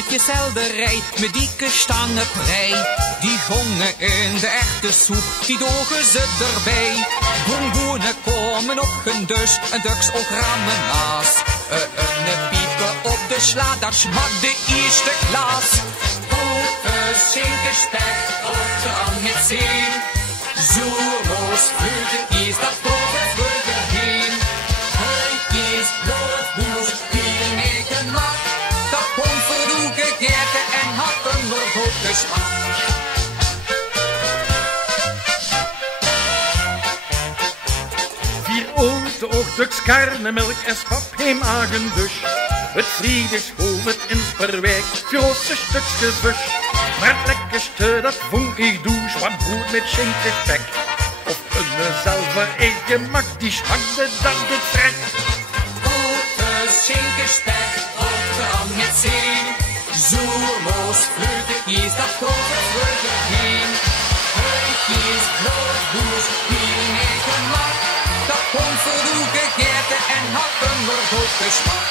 stukje selderij met dikke stangenprei. Die gongen in de echte soep, die dogen ze erbij. Bonboenen komen op hun dus, en duks ook rammenaas. Een piepen op de sla, dat smaakt de eerste klas. Boven schinkenspek, boterham met zin. Zoermoos, vleuten is dat boven vleuten heen. Heutjes, broodboes, viel mee gemak. Dat komt verdoeken gerten en happen wordt goed gesmaakt. De oogstuks karnemelk en spap heemagen dus. Het Friedrichshof, het Insperwijk, grootste stukje vis. Maar het lekkerste dat vond ik douche, wat brood met schinkenspek. Of een zelf eigen mak, die smakte dan de trek. Boter, schinkenspek, boterham met zin. Zoermoos, vleuten is dat grote vleuten heen. Heutjes, broodboes, viel mee gemak. Dat komt verdoeken gerten en happen wordt goed gesmaakt.